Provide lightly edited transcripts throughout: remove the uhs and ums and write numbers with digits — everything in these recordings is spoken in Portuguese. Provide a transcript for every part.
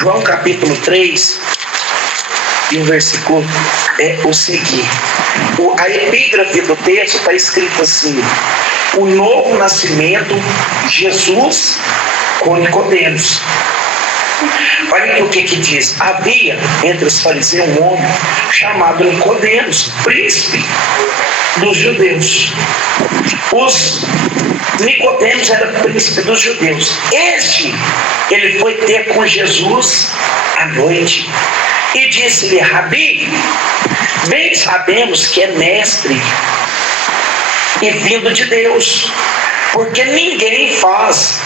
João capítulo 3, e o versículo é o seguinte. A epígrafe do texto está escrito assim: o novo nascimento, Jesus com Nicodemos. Olha o que diz: havia entre os fariseus um homem chamado Nicodemos, príncipe dos judeus. Nicodemos era príncipe dos judeus. Ele foi ter com Jesus à noite e disse-lhe: Rabi, bem sabemos que é mestre e vindo de Deus, porque ninguém faz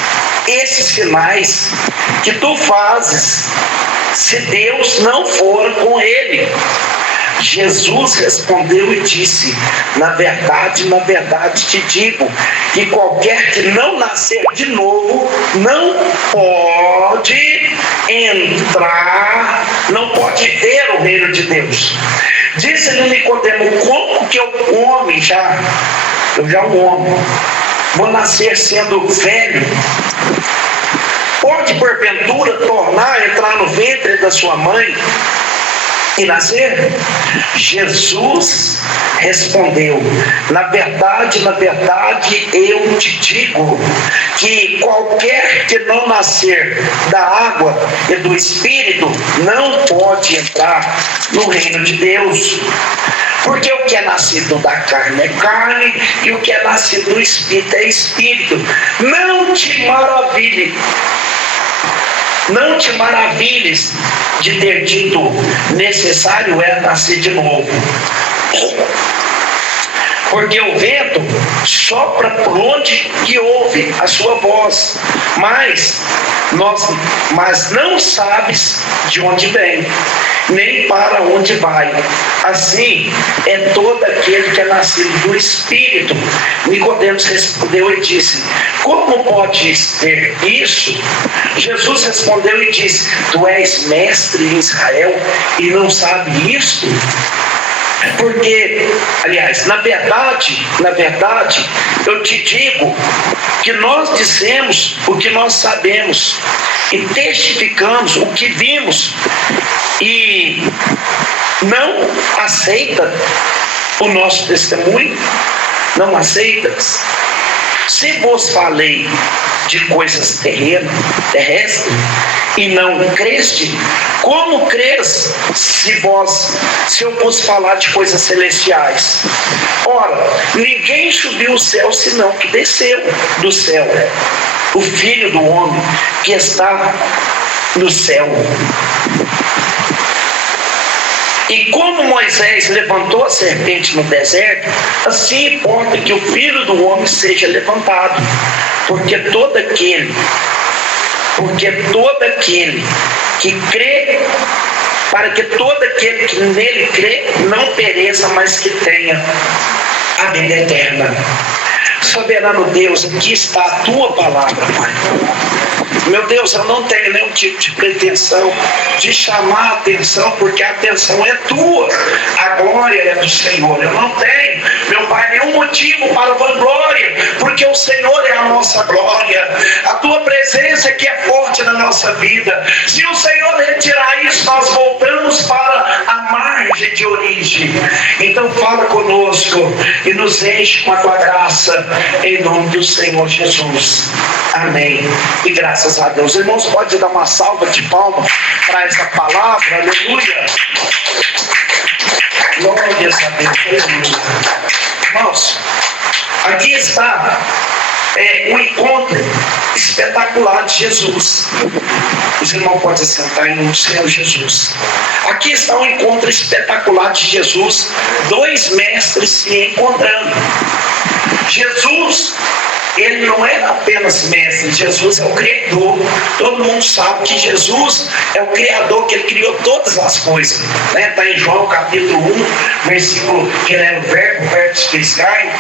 esses sinais que tu fazes se Deus não for com ele. Jesus respondeu e disse: na verdade te digo, que qualquer que não nascer de novo não pode entrar, não pode ver o reino de Deus. Disse-lhe Nicodemo: como que eu homem vou nascer sendo velho? Pode porventura entrar no ventre da sua mãe e nascer? Jesus respondeu: na verdade eu te digo, que qualquer que não nascer da água e do Espírito não pode entrar no reino de Deus. Porque o que é nascido da carne é carne, e o que é nascido do Espírito é Espírito. Não te maravilhes de ter dito: necessário é nascer de novo. Porque o vento sopra por onde que ouve a sua voz, mas não sabes de onde vem, nem para onde vai. Assim é todo aquele que é nascido do Espírito. Nicodemos respondeu e disse: como podes ter isso? Jesus respondeu e disse: tu és mestre em Israel e não sabe isto? Porque, aliás, na verdade, eu te digo que nós dizemos o que nós sabemos e testificamos o que vimos, e não aceita o nosso testemunho? Não aceitas? Se vos falei de coisas terrestres e não creste, como crês se eu vos falar de coisas celestiais? Ora, ninguém subiu o céu senão que desceu do céu, o Filho do Homem que está no céu. E como Moisés levantou a serpente no deserto, assim importa que o Filho do Homem seja levantado, porque todo aquele que crê, para que todo aquele que nele crê não pereça, mas que tenha a vida eterna. Soberano Deus, aqui está a tua palavra, Pai. Meu Deus, eu não tenho nenhum tipo de pretensão de chamar a atenção, porque a atenção é tua, a glória é do Senhor. Eu não tenho, meu Pai, nenhum motivo para vanglória, porque o Senhor é a nossa glória. A tua presença que é forte na nossa vida. Se o Senhor retirar isso, nós voltamos para a margem de origem. Então fala conosco e nos enche com a tua graça, em nome do Senhor Jesus. Amém. E graças a Deus. Irmãos, pode dar uma salva de palmas para essa palavra. Aleluia. Glória a Deus. Aleluia. Irmãos, aqui está um encontro espetacular de Jesus. Os irmãos podem sentar em nome do Senhor Jesus. Aqui está um encontro espetacular de Jesus. Dois mestres se encontrando. Jesus, ele não é apenas mestre, Jesus é o Criador. Todo mundo sabe que Jesus é o Criador, que ele criou todas as coisas. Está em João capítulo 1, versículo, que ele era o verbo se fez carne,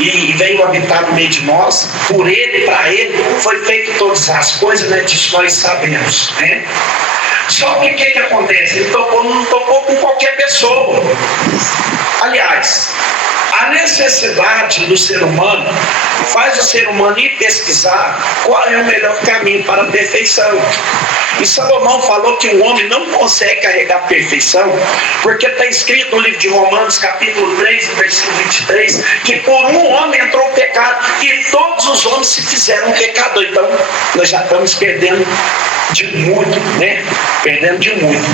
e veio habitar no meio de nós. Por ele, para ele, foi feito todas as coisas, disso nós sabemos. Só que o que acontece? Ele não tocou com qualquer pessoa. Aliás, a necessidade do ser humano faz o ser humano ir pesquisar qual é o melhor caminho para a perfeição. E Salomão falou que o homem não consegue carregar a perfeição, porque está escrito no livro de Romanos, capítulo 3, versículo 23, que por um homem entrou o pecado e todos os homens se fizeram pecador. Então, nós já estamos perdendo de muito, né? Perdendo de muito.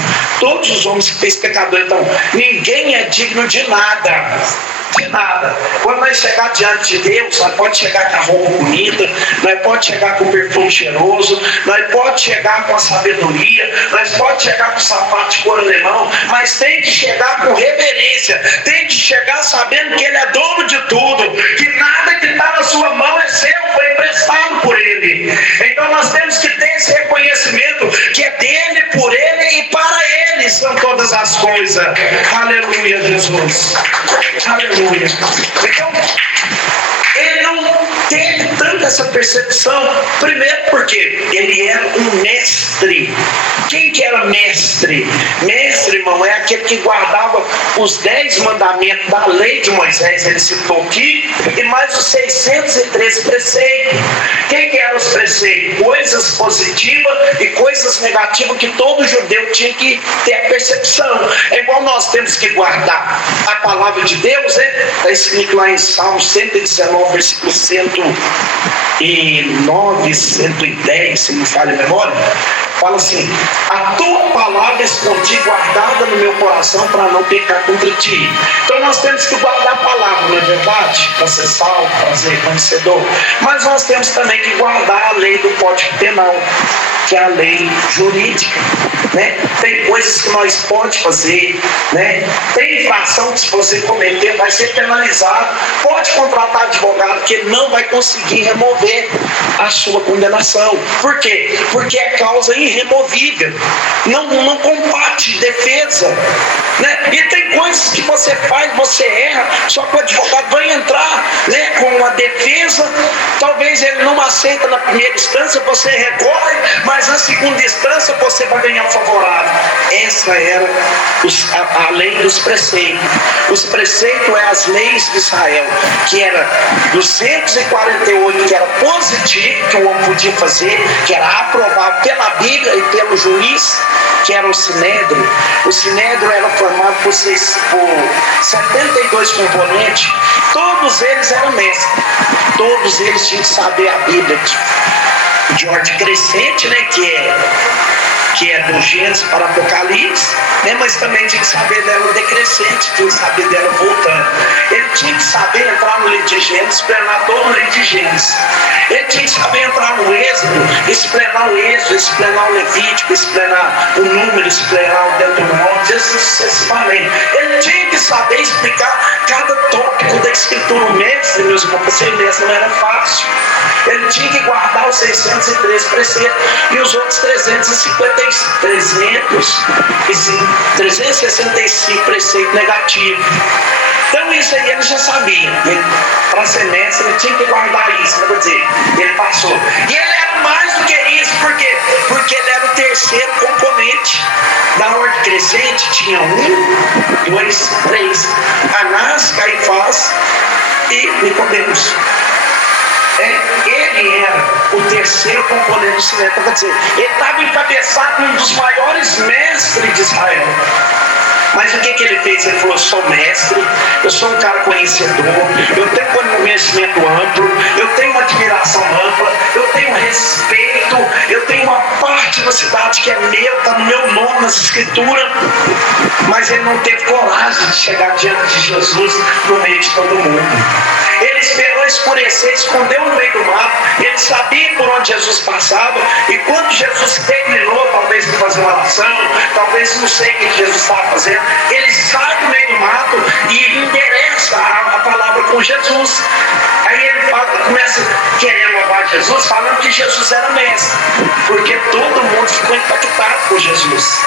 Todos os homens se fez pecador. Então, ninguém é digno de nada. De nada. Quando nós chegar diante de Deus, nós pode chegar com a roupa bonita, nós pode chegar com o perfume cheiroso, nós pode chegar com a sabedoria, nós pode chegar com o sapato de couro alemão, mas tem que chegar com reverência, tem que chegar sabendo que Ele é dono de tudo, que nada que está na sua mão é seu, foi emprestado por Ele. Então nós temos que ter esse reconhecimento que é dele, por Ele e para Ele são todas as coisas. Aleluia, Jesus. Aleluia. Então, ele não teve tanta essa percepção, primeiro porque ele era um mestre. Quem que era mestre? Mestre, irmão, é aquele que guardava os 10 mandamentos da lei de Moisés, ele citou aqui, e mais os 613 preceitos. Quem que eram os preceitos? Coisas positivas e coisas negativas que todo judeu tinha que ter a percepção. É igual nós temos que guardar a palavra de Deus, né? Está escrito lá em Salmos 119, versículo 109, 110, se não falha a memória. Fala assim: a tua palavra escondi guardada no meu coração para não pecar contra ti. Então nós temos que guardar a palavra, não é verdade? Para ser salvo, para ser conhecedor. Mas nós temos também que guardar a lei do Código Penal, que é a lei jurídica, né? Tem coisas que nós podemos fazer, né? Tem infração que se você cometer vai ser penalizado. Pode contratar advogado que ele não vai conseguir remover a sua condenação. Por quê? Porque é causa irremovível. Não combate defesa, né? E tem coisas que você faz, você erra, só que o advogado vai entrar, né, com a defesa. Talvez ele não aceita na primeira instância, você recorre, mas na segunda instância você vai ganhar o favorável. Essa era a lei dos preceitos. Os preceitos é as leis de Israel, que era 248, que era positivo, que o homem podia fazer, que era aprovado pela Bíblia e pelo juiz, que era o Sinédrio. O Sinédrio era formado por 72 componentes. Todos eles eram mestres. Todos eles tinham que saber a Bíblia de ordem crescente, né, que é do Gênesis para Apocalipse, né, mas também tinha que saber dela decrescente, tinha que saber dela voltando. Ele tinha que saber entrar no livro de Gênesis, explanar todo o livro de Gênesis. Ele tinha que saber entrar no Êxodo, explanar o Êxodo, explanar o Levítico, explanar o Número, explanar o Deuteronômio, assim sucessivamente. Ele tinha que saber explicar cada tópico da Escritura. O mestre, meus irmãos, para ser mestre não era fácil. Ele tinha que guardar os 613 preceitos e os outros 365 preceitos negativos. Então isso aí ele já sabia. Para ser mestre ele tinha que guardar isso. Quer dizer, ele passou. E ele era mais do que isso, por quê? Porque ele era o terceiro componente da ordem crescente. Tinha 1, 2, 3. Anás, Caifás e Nicodemos. Ele era o terceiro componente do Sinédrio. Quer dizer, ele estava encabeçado um dos maiores mestres de Israel. Mas o que ele fez? Ele falou: eu sou mestre, eu sou um cara conhecedor, eu tenho conhecimento amplo, eu tenho uma admiração ampla, eu tenho respeito, eu tenho uma parte da cidade que é meu, está no meu nome nas escrituras. Mas ele não teve coragem de chegar diante de Jesus no meio de todo mundo. Ele esperou escurecer, escondeu no meio do mato. Ele sabia por onde Jesus passava. E quando Jesus terminou, talvez para fazer uma oração, talvez não sei o que Jesus estava fazendo, ele sai do meio do mato e endereça a palavra com Jesus. Aí ele começa querendo louvar Jesus, falando que Jesus era mestre, porque todo mundo ficou impactado por Jesus.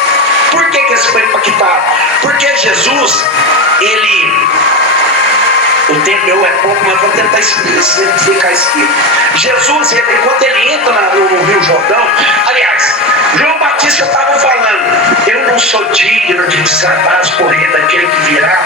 Por que eles ficou impactado? Porque Jesus, o tempo meu é pouco, mas vou tentar explicar isso aqui. Jesus, quando ele entra no Rio Jordão, aliás, João Batista estava falando: eu não sou digno de desatar as correntes daquele que virá,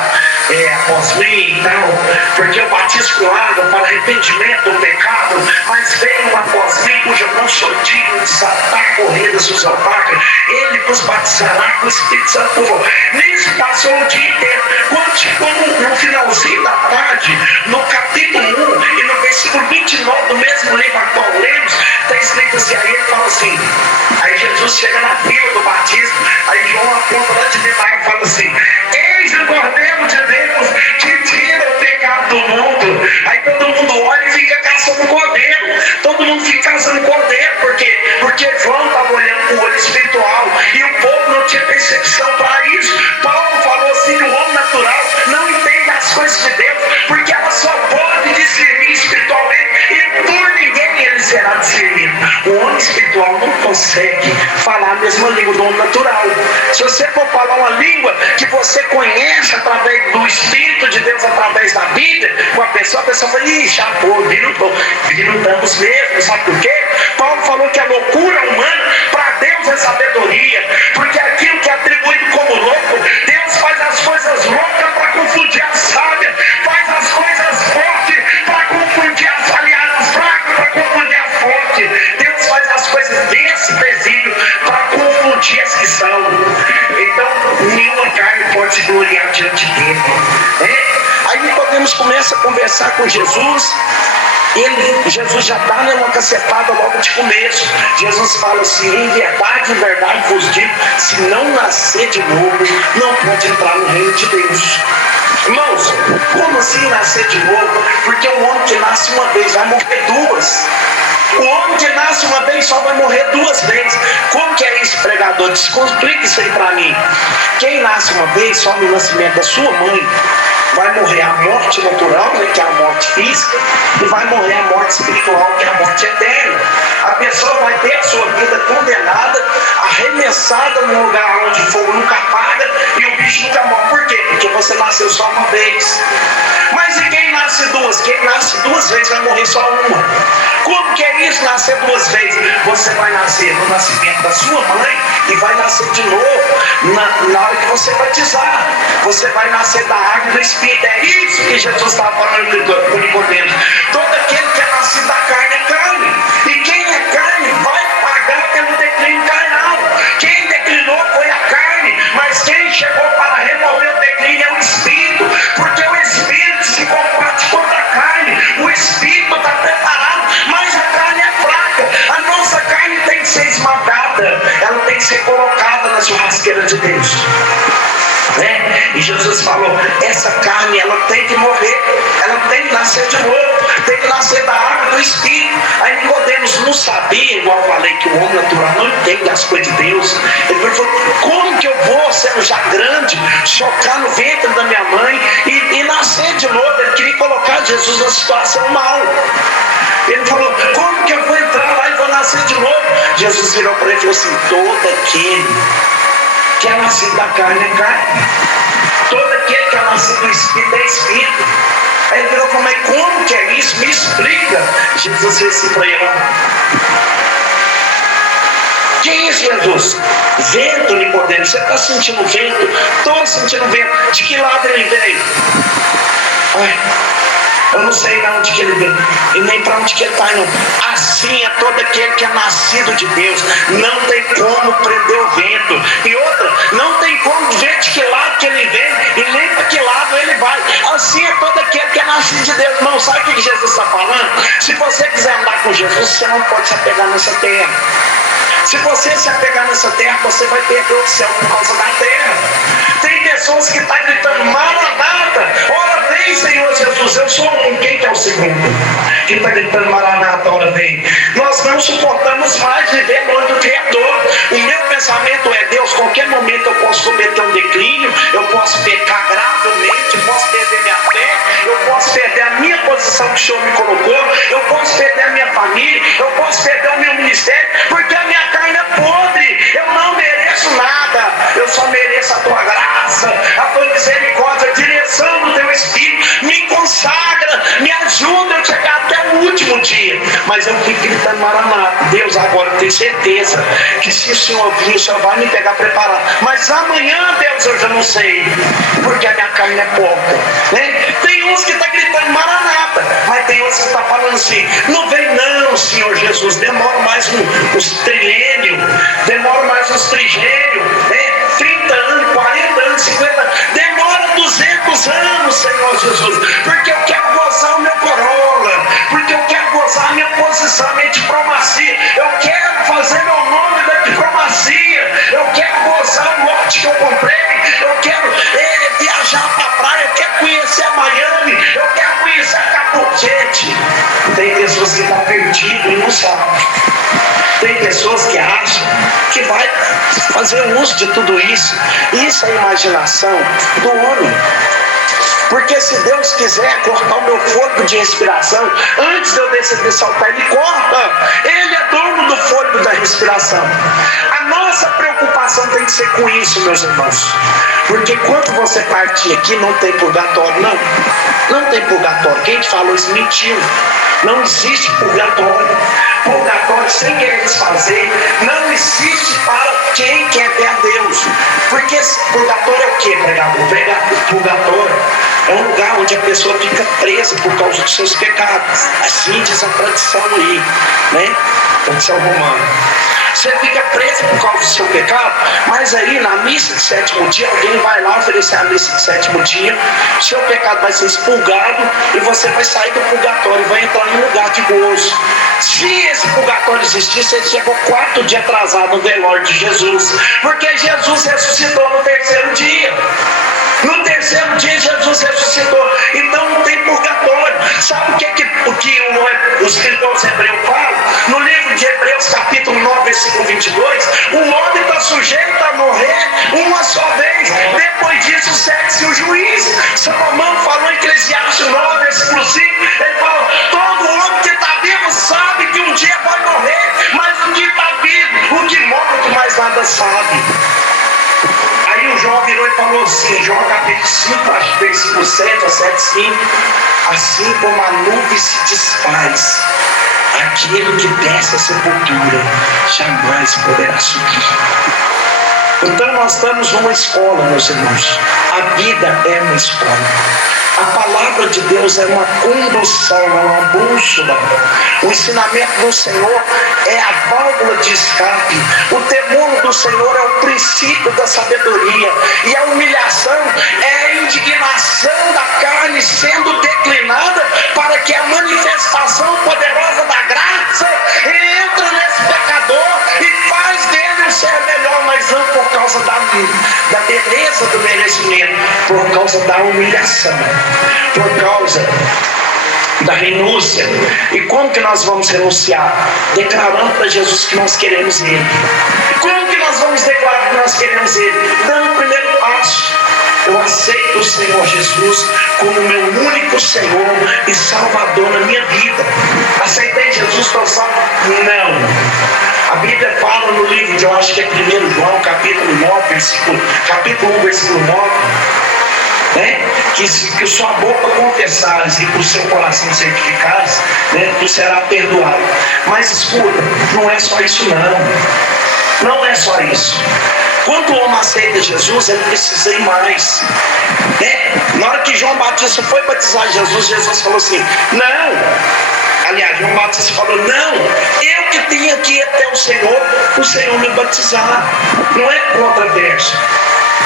após mim e tal, porque eu batizo com água para arrependimento do pecado, mas veio um após mim, cujo eu não sou digno de desatar correias dos alpacas, ele vos batizará com o Espírito Santo. Nisso passou o dia inteiro. Quando chegou no finalzinho da tarde, no capítulo 1 e no versículo 29 do mesmo livro a qual lemos, está escrito assim, aí ele fala assim, aí Jesus chega na fila do batismo, aí João aponta lá de dentro e fala assim, eis o Cordeiro de Deus que tira o pecado do mundo. Aí todo mundo olha e fica caçando cordeiro, todo mundo fica caçando cordeiro, porque João estava olhando com o olho espiritual e o povo não tinha percepção para isso. Paulo falou assim que o homem natural não entende as coisas de Deus, porque ela só pode discernir espiritualmente e por ninguém ele será discernido. O homem espiritual não consegue falar a mesma língua do homem natural. Se você for falar uma língua que você conhece através do Espírito de Deus, através da Bíblia, com a pessoa fala, ih, chapou, viram damos mesmo, sabe por quê? Paulo falou que a loucura humana para Deus é sabedoria, porque aquilo que é atribuído como louco, Deus faz as coisas loucas para confundir a sábia, faz as coisas fortes para confundir as aliadas fracas, para confundir a forte. Deus faz as coisas desprezíveis para confundir as que são. Então, nenhuma carne pode se gloriar diante dele. Aí Nicodemos começa a conversar com Jesus. Jesus já dá uma cacetada logo de começo. Jesus fala assim, em verdade vos digo, se não nascer de novo, não pode entrar no reino de Deus. Irmãos, como assim nascer de novo? Porque o homem que nasce uma vez vai morrer duas. O homem que nasce uma vez só vai morrer duas vezes. Como que é isso, pregador? Descomplica isso aí para mim. Quem nasce uma vez, só no nascimento da sua mãe, vai morrer a morte natural, né, que é a morte física, e vai morrer a morte espiritual, que é a morte eterna. A pessoa vai ter a sua vida condenada, arremessada num lugar onde o fogo nunca apaga e o bicho nunca morre. Por quê? Porque você nasceu só uma vez. Mas e quem nasce duas? Quem nasce duas vezes vai morrer só uma. Como que é isso, nascer duas vezes? Você vai nascer no nascimento da sua mãe e vai nascer de novo na hora que você batizar. Você vai nascer da água e do Espírito. É isso que Jesus estava falando com Nicodemos. Todo aquele que é nascido da carne é carne. E quem é carne vai pagar pelo declínio carnal. Quem declinou foi a carne, mas quem chegou para remover o declínio é o Espírito. Porque o Espírito se combate contra a carne. O Espírito está preparado, mas a carne é fraca. A nossa carne tem que ser esmagada. Ela tem que ser colocada na churrasqueira de Deus. E Jesus falou, essa carne ela tem que morrer, ela tem que nascer de novo, tem que nascer da água do Espírito. Aí Nicodemos não sabia, igual eu falei, que o homem natural não entende as coisas de Deus. Ele falou, como que eu vou, sendo já grande, chocar no ventre da minha mãe e nascer de novo? Ele queria colocar Jesus na situação mal. Ele falou, como que eu vou entrar lá e vou nascer de novo? Jesus virou para ele e falou assim, todo aquele que é nascido da carne é carne, todo aquele que é nascido do Espírito é Espírito. Aí ele virou, como que é isso? Me explica. Jesus disse assim para ele, que é isso, Jesus? Vento, Nicodemos. Você está sentindo vento? Estou sentindo vento. De que lado ele veio? Eu não sei de onde que ele veio e nem para onde que ele está indo. Assim é todo aquele que é nascido de Deus. Não tem como prender o vento. E outra, não tem como ver de que lado que ele vem e nem para que lado ele vai. Assim é todo aquele que é nascido de Deus. Não sabe o que Jesus está falando? Se você quiser andar com Jesus, você não pode se apegar nessa terra. Se você se apegar nessa terra, você vai perder o céu por causa da terra. Tem pessoas que estão gritando, Maranata, ora vem, Senhor Jesus. Eu sou um, quem que é o segundo? Que está gritando, Maranata, ora vem. Nós não suportamos mais viver longe do Criador. O meu pensamento é, Deus, qualquer momento eu posso cometer um declínio, eu posso pecar gravemente, eu posso perder minha fé, eu posso perder a minha posição que o Senhor me colocou, eu posso perder a minha família, eu posso perder o meu ministério, porque a minha carne é podre, eu não mereço nada, eu só mereço a tua graça, a tua misericórdia, a direção do teu Espírito. Me consagra, me ajuda a chegar até o último dia. dia, mas eu fico gritando Maranata. Deus, agora eu tenho certeza que se o Senhor vir, o Senhor vai me pegar preparado. Mas amanhã, Deus, eu já não sei, porque a minha carne é pouca, né? Tem uns que estão gritando Maranata, mas tem outros que estão falando assim: não vem não, Senhor Jesus, demora mais uns trilênios, demora mais uns trigênios, né? 30 anos, 40 anos, 50 anos, demora 200 anos, Senhor Jesus, porque eu quero gozar o meu Corolla, porque eu quero gozar a minha posição, a minha diplomacia, eu quero fazer meu nome da diplomacia, eu quero gozar o lote que eu comprei, eu quero viajar para a praia, eu quero conhecer a Miami, eu quero conhecer a Capocete. Tem pessoas que estão perdidas e não sabem. Tem pessoas que acham que vai fazer uso de tudo isso. Isso é imaginação do homem. Porque se Deus quiser cortar o meu fôlego de respiração, antes de eu descer desse altar, Ele corta. Ele é dono do fôlego da respiração. A nossa preocupação tem que ser com isso, meus irmãos. Porque quando você partir aqui, não tem purgatório, não. Não tem purgatório. Quem te falou isso mentiu. Não existe purgatório. Purgatório, sem querer desfazer, não existe para quem quer ver a Deus. Porque purgatório é o que, pregador? Purgatório é um lugar onde a pessoa fica presa por causa dos seus pecados. Assim diz a tradição aí, né? Tradição romana. Você fica preso por causa do seu pecado, mas aí na missa de sétimo dia, alguém vai lá oferecer a missa de sétimo dia, seu pecado vai ser expurgado e você vai sair do purgatório e vai entrar num lugar de gozo. Se esse purgatório existisse, você chegou 4 dias atrasado no velório de Jesus, porque Jesus ressuscitou no terceiro dia. No terceiro dia Jesus ressuscitou. Então não tem purgatório. Sabe o que o escritor aos Hebreus fala? No livro de Hebreus capítulo 9, versículo 22, o homem está sujeito a morrer uma só vez. Depois disso segue-se o juiz. Salomão falou em Eclesiastes 9, versículo 5, ele fala: todo homem que está vivo sabe que um dia vai morrer, mas o que está vivo, o que morre, mais nada sabe. Aí o João virou e falou assim, João capítulo 5, acho que versículo 7 a 7, 5: assim como a nuvem se desfaz, aquele que desce a sepultura jamais poderá subir. Então nós estamos numa escola, meus irmãos. A vida é uma escola. A palavra de Deus é uma condução, é uma bússola. O ensinamento do Senhor é a válvula de escape. O temor do Senhor é o princípio da sabedoria. E a humilhação é a indignação da carne sendo declinada para que a manifestação poderosa da graça entre nesse pecador e faz dele um ser melhor, mas não por causa da beleza do merecimento, por causa da humilhação, por causa da renúncia. E como que nós vamos renunciar? Declarando para Jesus que nós queremos Ele. Como que nós vamos declarar que nós queremos Ele? Dando o primeiro passo. Eu aceito o Senhor Jesus como meu único Senhor e Salvador na minha vida. Aceitei Jesus para salvar? Não. A Bíblia fala no livro de, eu acho que é 1 João, capítulo 9, capítulo 1, versículo 9, né? Que sua boca confessares e o seu coração certificares, né? Tu será perdoado. Mas escuta, não é só isso não. Não é só isso. Quando o homem aceita Jesus, ele precisa ir mais. Na hora que João Batista foi batizar Jesus, Jesus falou assim: não. Aliás, João Batista falou: não, eu que tenho que ir até o Senhor me batizar. Não é controverso.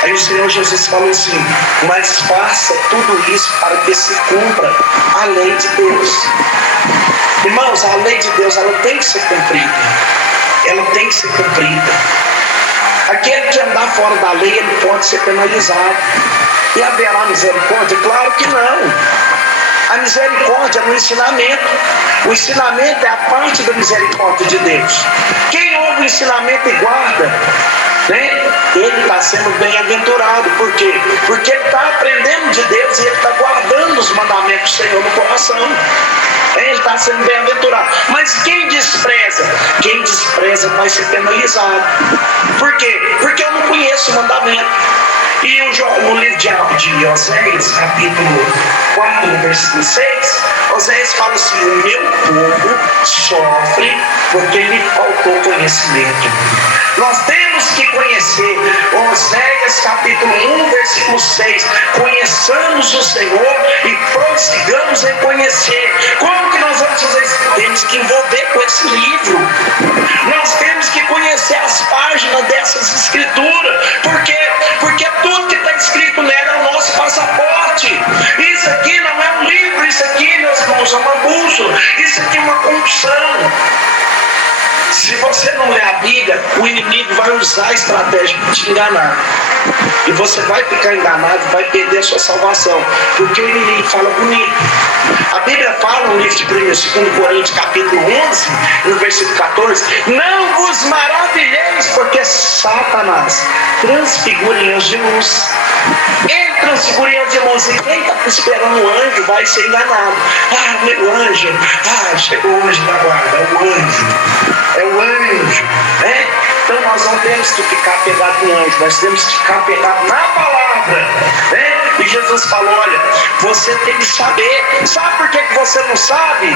Aí o Senhor Jesus falou assim: mas faça tudo isso para que se cumpra a lei de Deus. Irmãos, a lei de Deus, ela tem que ser cumprida. Ela tem que ser cumprida. Aquele que andar fora da lei, ele pode ser penalizado. E haverá misericórdia? Claro que não. A misericórdia é no ensinamento. O ensinamento é a parte da misericórdia de Deus. Quem ouve o ensinamento e guarda, né? Ele está sendo bem-aventurado. Por quê? Porque ele está aprendendo de Deus e ele está guardando os mandamentos do Senhor no coração. Ele está sendo bem-aventurado. Mas quem despreza vai ser penalizado. Por quê? Porque eu não conheço o mandamento. E no livro de Oséias, capítulo 4, no versículo 6, Oséias fala assim: o meu povo sofre porque lhe faltou conhecimento. Nós temos que conhecer. Oséias capítulo 1, versículo 6. Conheçamos o Senhor e prossigamos em conhecer. Como que nós vamos fazer isso? Temos que envolver com esse livro. Nós temos que conhecer as páginas dessas escrituras. Por quê? Porque tudo que está escrito nela é o nosso passaporte. Isso aqui não é um livro, isso aqui, meus irmãos, é uma bússola. Isso aqui é uma condução. Se você não ler a Bíblia, o inimigo vai usar a estratégia para te enganar. E você vai ficar enganado, vai perder a sua salvação. Porque o inimigo fala bonito. A Bíblia fala no livro de 2 Coríntios, capítulo 11, no versículo 14: não vos maravilheis, porque Satanás transfigura em anjos de luz. Ele transfigura em anjos de luz. E quem está esperando o anjo vai ser enganado. Ah, meu anjo. Ah, chegou o anjo da guarda. É o anjo. É o anjo, né? Então nós não temos que ficar apegado em anjo, nós temos que ficar apegado na palavra, né? E Jesus falou: olha, você tem que saber. Sabe por que você não sabe?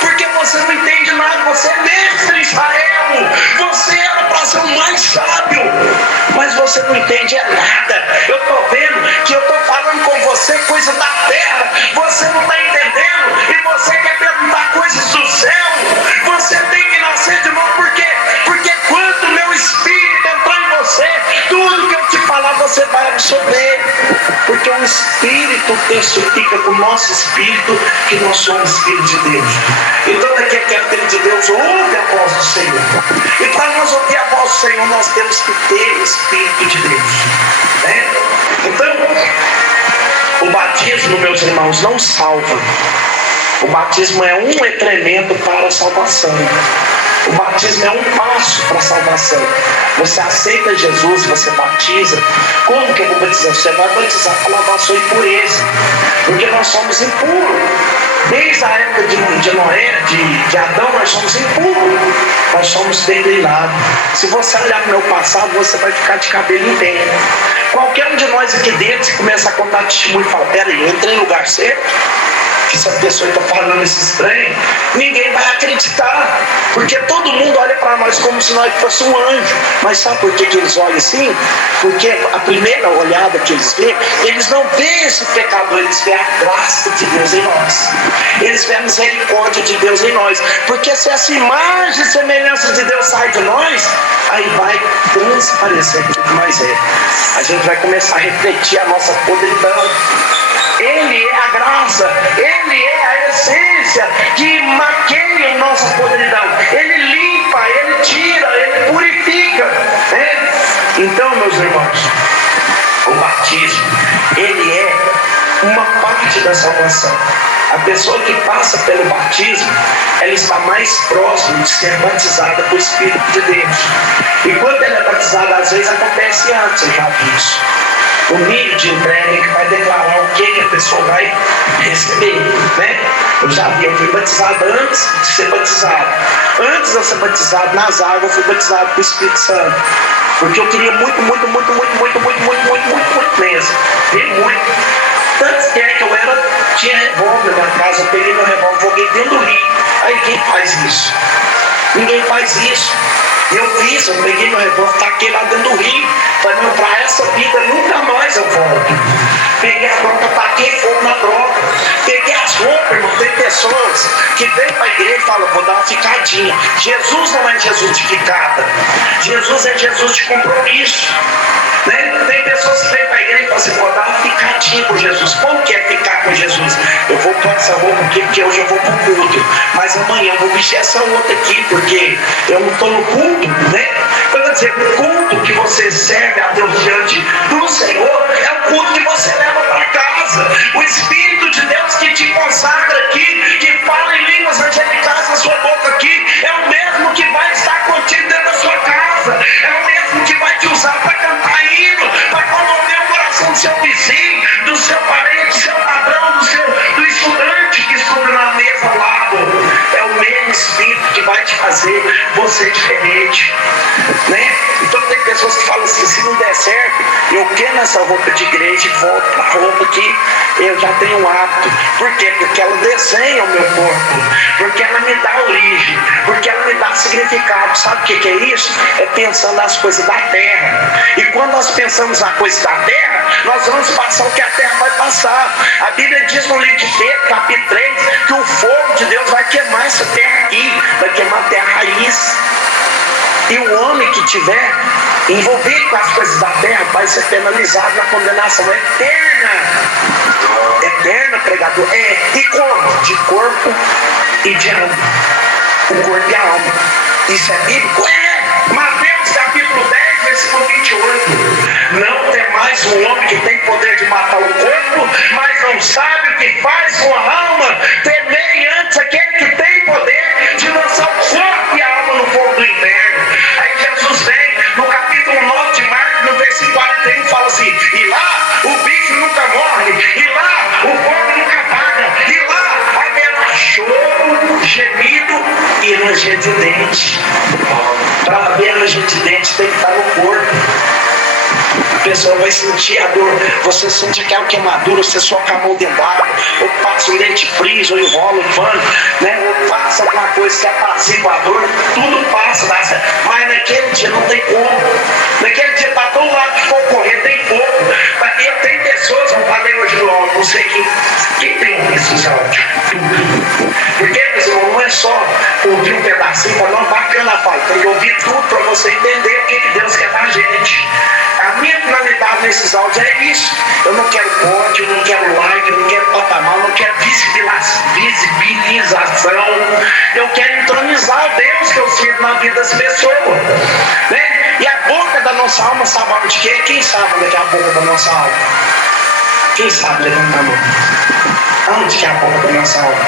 Porque você não entende nada. Você é mestre Israel. Você era para ser o mais sábio, mas você não entende nada. Eu estou vendo que eu estou falando com você coisa da terra. Você não está entendendo e você quer perguntar coisas do céu. Você tem que nascer de novo. Por quê? Porque quando o meu espírito entrar em você, tudo que eu te falar você vai absorver. Porque o Espírito testifica com o nosso espírito que nós somos filhos de Deus. Então aquele que é filho de Deus ouve a voz do Senhor. E para nós ouvir a voz do Senhor, nós temos que ter o Espírito de Deus, né? Então, o batismo, meus irmãos, não salva. O batismo é um elemento para a salvação. O batismo é um passo para a salvação. Você aceita Jesus, você batiza. Como que eu vou batizar? Você vai batizar para lavar sua impureza. Porque nós somos impuros. Desde a época de Noé, de Adão, nós somos impuros. Nós somos declinados. Se você olhar para o meu passado, você vai ficar de cabelo em pé. Qualquer um de nós aqui dentro, se começar a contar testemunho e falar: peraí, eu entrei no lugar certo? Que essa pessoa está falando esse estranho, ninguém vai acreditar, porque todo mundo olha para nós como se nós fosse um anjo. Mas sabe por que eles olham assim? Porque a primeira olhada que eles vê, eles não veem esse pecador, eles veem a graça de Deus em nós, eles veem a misericórdia de Deus em nós. Porque se essa imagem e semelhança de Deus sai de nós, aí vai transparecer o que mais é. A gente vai começar a refletir a nossa podridão. Ele é a graça, Ele é a essência que maqueia nossa podridão. Ele limpa, Ele tira, Ele purifica, né? Então, meus irmãos, o batismo, ele é uma parte da salvação. A pessoa que passa pelo batismo, ela está mais próxima de ser batizada com o Espírito de Deus. E quando ela é batizada, às vezes acontece antes, eu já vi isso. O nível de entrega que vai declarar o que a pessoa vai receber, né? Eu já vi, eu fui batizado antes de ser batizado. Antes de eu ser batizado nas águas, eu fui batizado com o Espírito Santo. Porque eu queria muito mesmo. Queria muito. Tanto que é que eu tinha revólver na minha casa, eu peguei meu revólver, joguei dentro do rio. Aí quem faz isso? Ninguém faz isso. Eu fiz, eu peguei meu revólver, taquei lá dentro do rio. Falei: não, para essa vida nunca mais eu volto. Peguei a droga, taquei fogo na droga. Peguei as roupas, irmão. Tem pessoas que vêm para a igreja e falam: vou dar uma ficadinha. Jesus não é Jesus de ficada. Jesus é Jesus de compromisso, né? Tem pessoas que vêm para a igreja e falam assim: vou dar uma ficadinha com Jesus. Como que é ficar com Jesus? Eu vou pôr essa roupa aqui porque hoje eu vou para o culto, mas amanhã eu vou vestir essa outra aqui porque eu não estou no culto, né? Eu vou dizer, o culto que você serve a Deus diante do Senhor é o culto que você leva para casa. O Espírito de Deus que te consagra aqui, que fala em línguas angelicais na sua boca aqui, é o mesmo que vai estar contigo dentro da sua casa, é o mesmo que vai te usar para cantar hino, para comover o coração do seu vizinho, do seu parente, do seu ladrão, do estudante que estuda na mesa ao lado. É o mesmo Espírito que vai te fazer você diferente, né? Então tem pessoas que falam assim, se não der certo, eu quero essa roupa de igreja e volto para a roupa que eu já tenho um hábito. Por quê? Porque ela desenha o meu corpo, porque ela me dá origem, porque ela me dá significado. Sabe o que é isso? É pensando nas coisas da terra. E quando nós pensamos nas coisas da terra, nós vamos passar o que a terra vai passar. A Bíblia diz no livro de Pedro, capítulo 3, que o fogo de Deus vai queimar essa terra aqui, vai queimar a terra raiz. E o homem que tiver envolvido com as coisas da terra vai ser penalizado na condenação eterna. Eterna, pregador. E como? De corpo e de alma. O corpo e a alma. Isso é bíblico? Mateus capítulo 10, versículo 28. Não tem mais um homem que tem poder de matar o corpo, mas não sabe o que faz com a alma. Temei antes aquele que tem poder de lançar o corpo e a alma no fogo do inferno. Aí Jesus vem no capítulo 9 de Marcos, no versículo 41, fala assim: e lá o bicho nunca morre, e lá o fogo nunca apaga, e lá haverá choro, gemido e ranger de dente. Para haver ranger de dente tem que estar no corpo. A pessoa vai sentir a dor, você sente aquela queimadura, você soca a mão dentro d'água, ou passa um dente frizz, ou enrola um pano, né? Ou passa alguma coisa que apazigua a dor, tudo passa, mas naquele dia não tem como. Naquele dia, para todo lado que for correr, tem pouco. Eu tenho pessoas, eu falei hoje no áudio, não sei quem tem esses áudios, tudo. Porque, meus irmãos, não é só ouvir um pedacinho, mas não bacana, pai. Tem que ouvir tudo para você entender o que Deus quer da gente. A minha finalidade nesses áudios é isso. Eu não quero pódio, eu não quero like, eu não quero patamar, eu não quero visibilização. Eu quero entronizar o Deus que eu sirvo na vida das pessoas. Né? E a boca da nossa alma, sabe onde que é? Quem sabe onde é a boca da nossa alma? Quem sabe, levanta a mão. Onde que é a boca da nossa alma?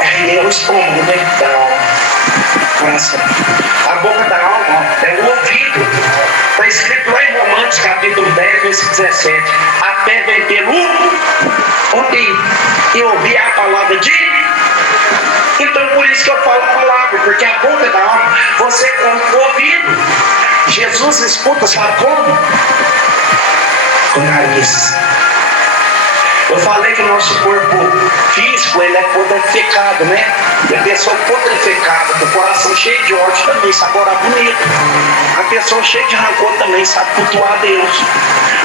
É o estômago, né? Da alma. Coração. A boca da alma é o ouvido. Está escrito lá em Romanos capítulo 10, versículo 17. A fé vem pelo ouvir. E ouvir a palavra de. Então por isso que eu falo a palavra, porque a boca da alma, você com o ouvido. Jesus escuta, sabe como? Com o nariz. Eu falei que o nosso corpo físico, ele é podrificado, né? E a pessoa podrificada, com o coração cheio de ódio também sabe orar bonito. A pessoa cheia de rancor também sabe cultuar a Deus.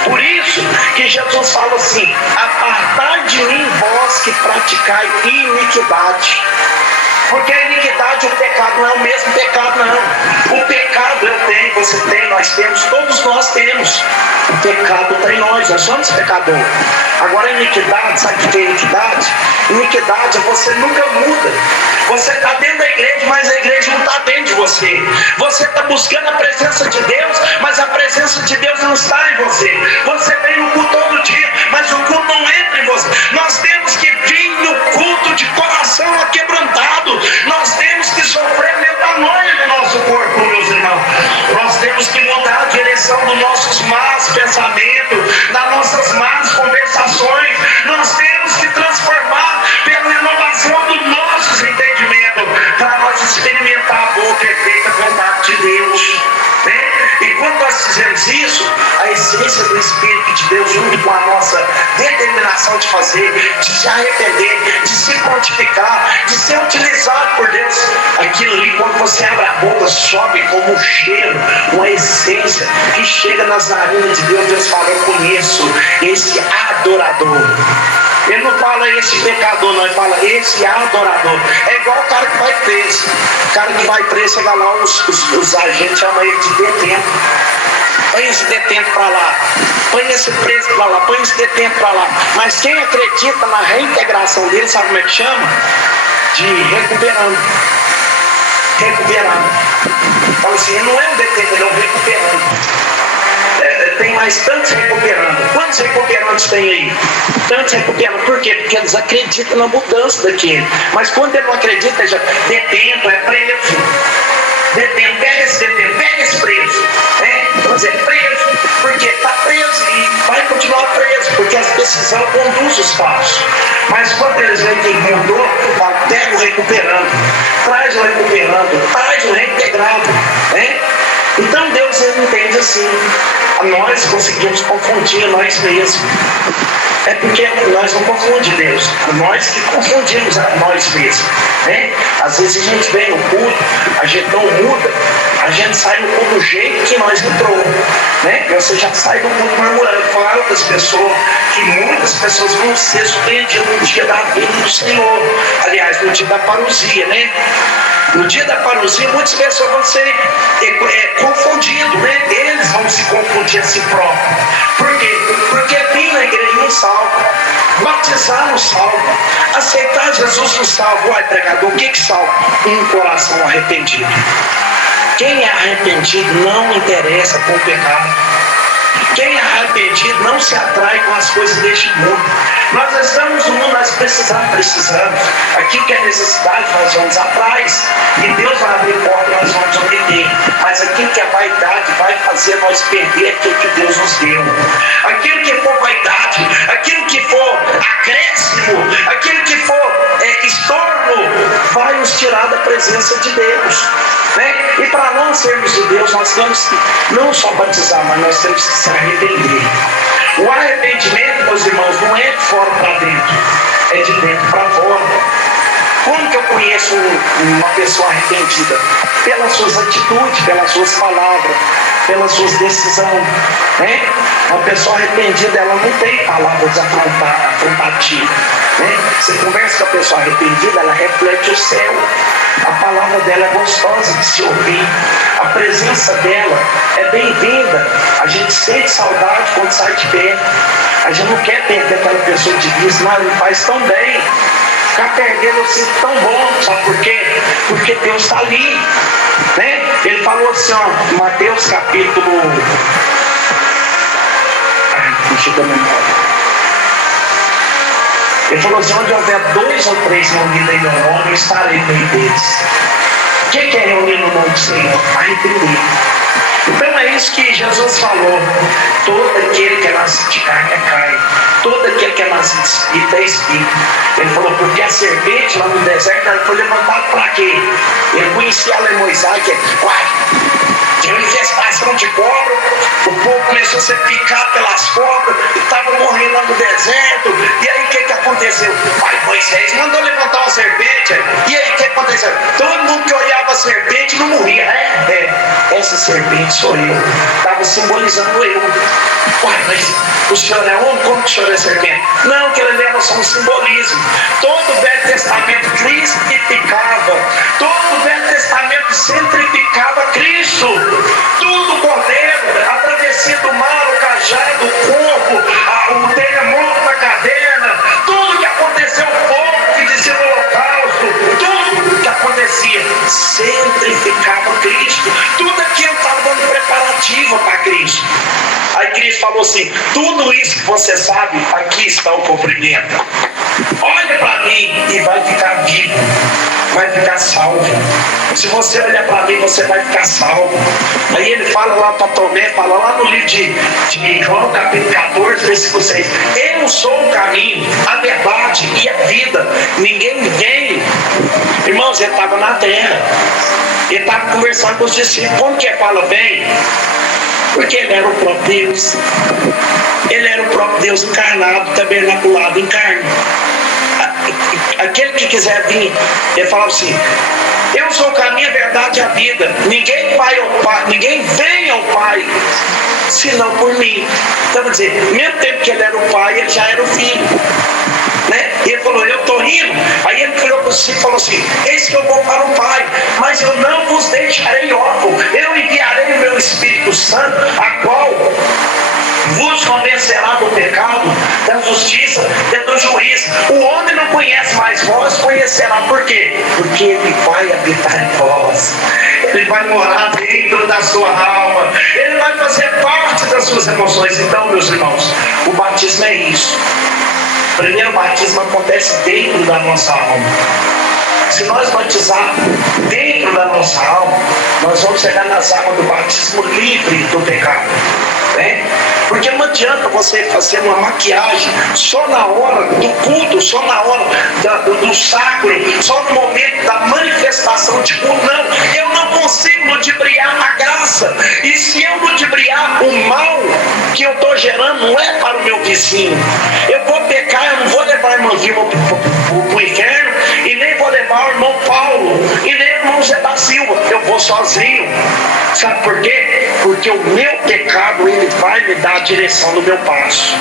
Por isso que Jesus fala assim: apartai de mim vós que praticai iniquidade. Porque a iniquidade e o pecado não é o mesmo pecado, não. O pecado eu tenho, você tem, nós temos, todos nós temos. O pecado está em nós somos pecadores. Agora a iniquidade, sabe o que é iniquidade? Iniquidade é você nunca muda. Você está dentro da igreja, mas a igreja não está dentro de você. Você está buscando a presença de Deus, mas a presença de Deus não está em você. Você vem no culto todo dia, mas o culto não entra em você. Nós temos que vir no culto de coração aquebrantado. Nós temos que sofrer metanoia no nosso corpo, meus irmãos. Nós temos que mudar a direção dos nossos más pensamentos, das nossas más conversações. Nós temos que transformar pela renovação dos nossos entendimentos, para nós experimentar a boa e perfeita vontade de Deus. Né? E quando nós fizemos isso, a essência do Espírito de Deus, junto com a nossa determinação de fazer, de se arrepender, de se prontificar, de ser utilizado por Deus, aquilo ali, quando você abre a boca, sobe como um cheiro, uma essência que chega nas narinas de Deus. Deus fala: eu conheço esse adorador. Ele não fala esse pecador, não, ele fala esse adorador. É igual o cara que vai preso. O cara que vai preso, chega lá, os agentes chamam ele de detento. Põe esse detento para lá, põe esse preso para lá, põe esse detento para lá. Mas quem acredita na reintegração dele, sabe como é que chama? De recuperando. Recuperando. Fala assim, ele não é um detento, ele é um recuperando. Tem mais tantos recuperando. Quantos recuperantes tem aí? Tantos recuperando. Por quê? Porque eles acreditam na mudança daquele. Mas quando ele não acredita, ele já detento, é preso. Detento, pega esse preso. Vamos dizer, preso. Porque está preso e vai continuar preso. Porque as decisões conduzem os passos. Mas quando eles veem que mudou, pega o recuperando, traz o recuperando, traz o reintegrado, né? Então Deus ele entende assim. Nós conseguimos confundir nós mesmos. É porque nós não confundimos Deus, nós que confundimos a nós mesmos, né? Às vezes a gente vem no culto, a gente não muda, a gente sai no culto do jeito que nós entrou, né? E você já sai do culto murmurando. Fala das pessoas, que muitas pessoas vão ser surpreendidas no dia da vida do Senhor. Aliás, no dia da parousia, né? No dia da parousia, muitas pessoas vão ser confundidas, né? Eles vão se confundir a si próprios. Por quê? Porque vir na igreja não salva, batizar não salva, aceitar Jesus não salva. Uai, pregador, o que salva? Um coração arrependido. Quem é arrependido não interessa com o pecado. Quem é arrependido não se atrai com as coisas deste mundo. Nós estamos no mundo, nós precisamos. Aquilo que é necessidade, nós vamos atrás. E Deus vai abrir porta, nós vamos obter. Mas aquilo que é vaidade vai fazer nós perder aquilo que Deus nos deu. Aquilo que for vaidade, aquilo que for acréscimo, aquilo que for estorno, vai nos tirar da presença de Deus, né? E para nós sermos de Deus, nós temos que não só batizar, mas nós temos que se arrepender. O arrependimento, meus irmãos, não é de fora para dentro, é de dentro para fora. Como que eu conheço uma pessoa arrependida? Pelas suas atitudes, pelas suas palavras, pelas suas decisões, né? Uma pessoa arrependida, ela não tem palavras afrontativas, né? Você conversa com a pessoa arrependida, ela reflete o céu. A palavra dela é gostosa de se ouvir. A presença dela é bem-vinda. A gente sente saudade quando sai de perto. A gente não quer perder aquela pessoa de vista, mas ele faz tão bem. Ficar perdendo eu sinto tão bom. Sabe por quê? Porque Deus está ali, né? Ele falou assim, ó, Mateus capítulo... deixa eu dar uma memória. Ele falou assim, onde houver 2 ou 3 reunidos em meu nome, eu estarei no meio deles. O que é reunir no nome do Senhor? Arrepender. Então é isso que Jesus falou. Todo aquele que é nascido de carne é carne. Todo aquele que é nascido de espírito é espírito. Ele falou, porque a serpente lá no deserto, ela foi levantada para quê? Ele conhecia ela em Moisés, que é, tinha uma infestação de cobra, o povo começou a ser picado pelas cobras, estava morrendo lá no deserto. E aí o que aconteceu? Pai Moisés mandou levantar uma serpente. E aí o que aconteceu? Todo mundo que olhava a serpente não morria. Essa serpente sou eu. Estava simbolizando eu. Uai, mas o senhor é homem? Como que o senhor é serpente? Não, que ele leva só um simbolismo. Todo o Velho Testamento cristificava. Todo o Velho Testamento centrificava Cristo. Tudo cordeiro, a travessia do mar, o cajado, o corpo, o terremoto da caverna, tudo que aconteceu, o povo que dizia no holocausto, tudo que acontecia centrificava Cristo. Tudo aquilo estava dando preparativa para Cristo. Aí Cristo falou assim, tudo isso que você sabe, aqui está o cumprimento. Olha para mim e vai ficar vivo, vai ficar salvo. Se você olhar para mim, você vai ficar salvo. Aí ele fala lá para Tomé, fala lá no livro de João, capítulo 14, versículo 6. Eu sou o caminho, a verdade e a vida. Ninguém vem. Irmãos, ele estava na terra. Ele estava conversando com os discípulos. Como que fala vem? Porque ele era o próprio Deus. Ele era o próprio Deus encarnado, tabernaculado em carne. Aquele que quiser vir, ele falava assim, eu sou o caminho, a verdade e a vida. Ninguém vai ao Pai, ninguém vem ao Pai, senão por mim. Então, quer dizer, mesmo tempo que ele era o Pai, ele já era o Filho, né? E ele falou, eu estou indo. Aí ele virou para si e falou assim, eis que eu vou para o Pai, mas eu não vos deixarei órfão. Eu enviarei o meu Espírito Santo, a qual vos convencerá do pecado, da justiça e do juízo. O homem não conhece, mas vós conhecerá. Por quê? Porque ele vai habitar em vós. Ele vai morar dentro da sua alma. Ele vai fazer parte das suas emoções. Então, meus irmãos, o batismo é isso. O primeiro batismo acontece dentro da nossa alma. Se nós batizarmos dentro da nossa alma, nós vamos chegar nas águas do batismo livre do pecado. né? Porque não adianta você fazer uma maquiagem só na hora do culto, só na hora do sacro, só no momento da manifestação de culto. Não, eu não consigo ludibriar a graça. E se eu ludibriar o mal que eu estou gerando, não é para o meu vizinho. Eu vou pecar, eu não vou levar a irmã Vilma para o inferno, e nem vou levar o irmão Paulo, e nem o irmão Zé da Silva. Eu vou sozinho. Sabe por quê? Porque o meu pecado, ele vai me dar a direção do meu passo.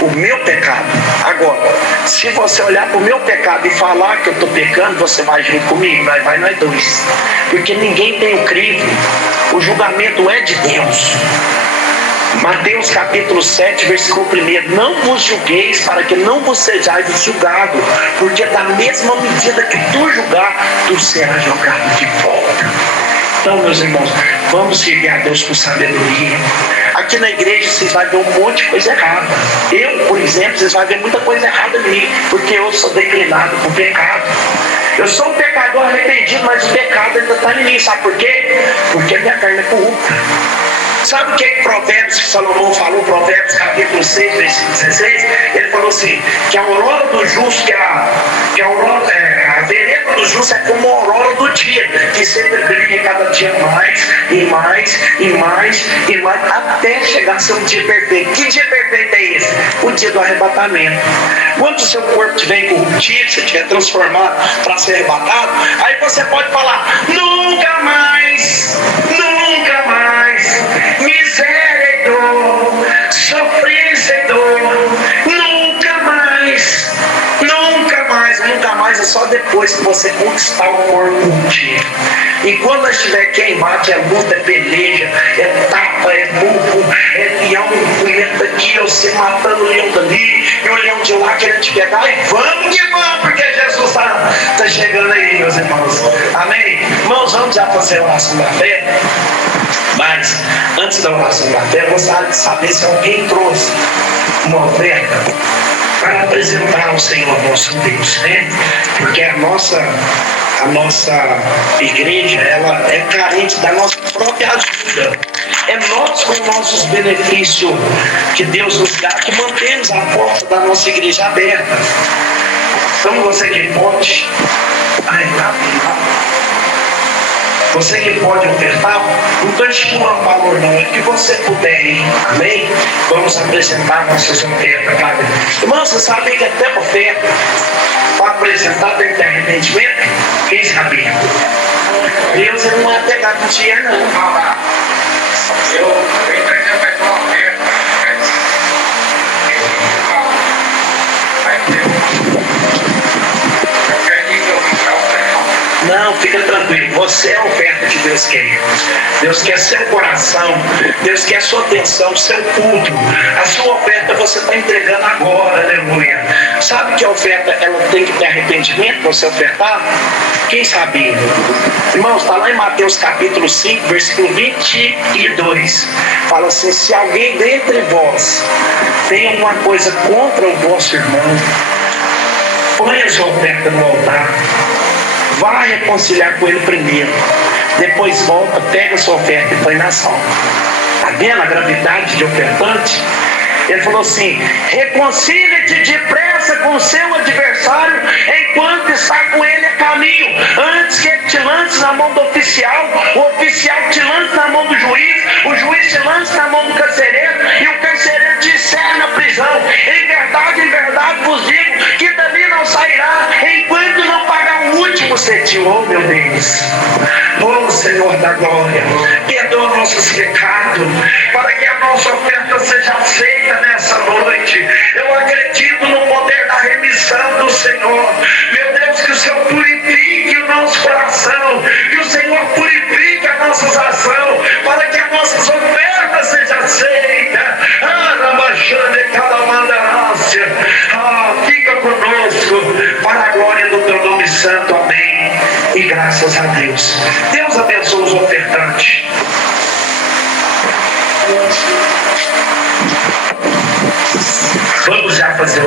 O meu pecado. Agora, se você olhar para o meu pecado e falar que eu estou pecando, você vai junto comigo, vai nós dois. Porque ninguém tem o crivo. O julgamento é de Deus. Mateus capítulo 7, versículo 1: não vos julgueis, para que não vos sejais julgado, porque da mesma medida que tu julgar, tu serás julgado de volta. Então, meus irmãos, vamos servir a Deus com sabedoria. Aqui na igreja vocês vão ver um monte de coisa errada. Eu, por exemplo, vocês vão ver muita coisa errada em mim, porque eu sou declinado com pecado. Eu sou um pecador arrependido, mas o pecado ainda está em mim. Sabe por quê? Porque a minha carne é corrupta. Sabe o que Provérbios, que Salomão falou, Provérbios capítulo 6, versículo 16? Ele falou assim, que a aurora do justo, a vereda do justo é como a aurora do dia, que sempre brilha cada dia mais, e mais, e mais, e mais, até chegar a ser um dia perfeito. Que dia perfeito é esse? O dia do arrebatamento. Quando o seu corpo estiver incorruptível, se estiver transformado para ser arrebatado, aí você pode falar, nunca mais, nunca mais, miséria e dor, sofrência e dor, nunca mais, nunca mais, nunca mais. É só depois que você conquistar o corpo contigo. E quando nós estiver queimado, é luta, é peleja, é tapa, é murro, é leão comendo daqui, você matando o leão dali, e o leão de lá querendo te pegar, e vamos que vamos, porque Jesus está chegando aí, meus irmãos. Amém? Irmãos, vamos já fazer a oração da fé. Mas, antes da oração da fé, eu gostaria de saber se alguém trouxe uma oferta para apresentar ao Senhor nosso Deus, né? Porque a nossa igreja, ela é carente da nossa própria ajuda. É nós, com nossos benefícios que Deus nos dá, que mantemos a porta da nossa igreja aberta. Então, você que pode... Você que pode ofertar, não estou estimulando valor não, é que você puder ir, amém? Vamos apresentar nossas ofertas, tá? Irmão, você sabia que até oferta para apresentar tem que ter arrependimento? Quem sabia? Deus ele não é pegado no dinheiro não. Eu entendi mais uma oferta, não, fica tranquilo, você é a oferta que Deus quer. Deus quer seu coração, Deus quer sua atenção, seu culto. A sua oferta você está entregando agora, aleluia. Sabe que a oferta ela tem que ter arrependimento para você ofertar? Quem sabia? Irmãos, está lá em Mateus capítulo 5, versículo 22. Fala assim, se alguém dentre vós tem alguma coisa contra o vosso irmão, põe a sua oferta no altar. Vá reconciliar com ele primeiro. Depois volta, pega a sua oferta e põe na sala. Está vendo a gravidade de ofertante? Ele falou assim, reconcilie-te depressa com o seu adversário enquanto está com ele a caminho, antes que ele te lance na mão do oficial, o oficial te lance na mão do juiz, o juiz te lance na mão do carcereiro, e o carcereiro te encerra na prisão. Em verdade vos digo, que dali não sairá, enquanto não pagar o último centavo. Oh meu Deus, oh Senhor da glória, perdoa nossos pecados, para que a nossa oferta seja aceita nessa noite. Eu acredito no poder da remissão do Senhor. Meu Deus, que o Senhor purifique o nosso coração, que o Senhor purifique as nossas ações, para que as nossas ofertas sejam aceitas. Fica conosco para a glória do teu nome santo, amém. E graças a Deus. Deus abençoe os ofertantes. Vamos já fazer.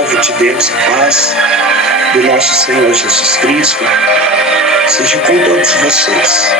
povo de Deus, a paz do nosso Senhor Jesus Cristo seja com todos vocês.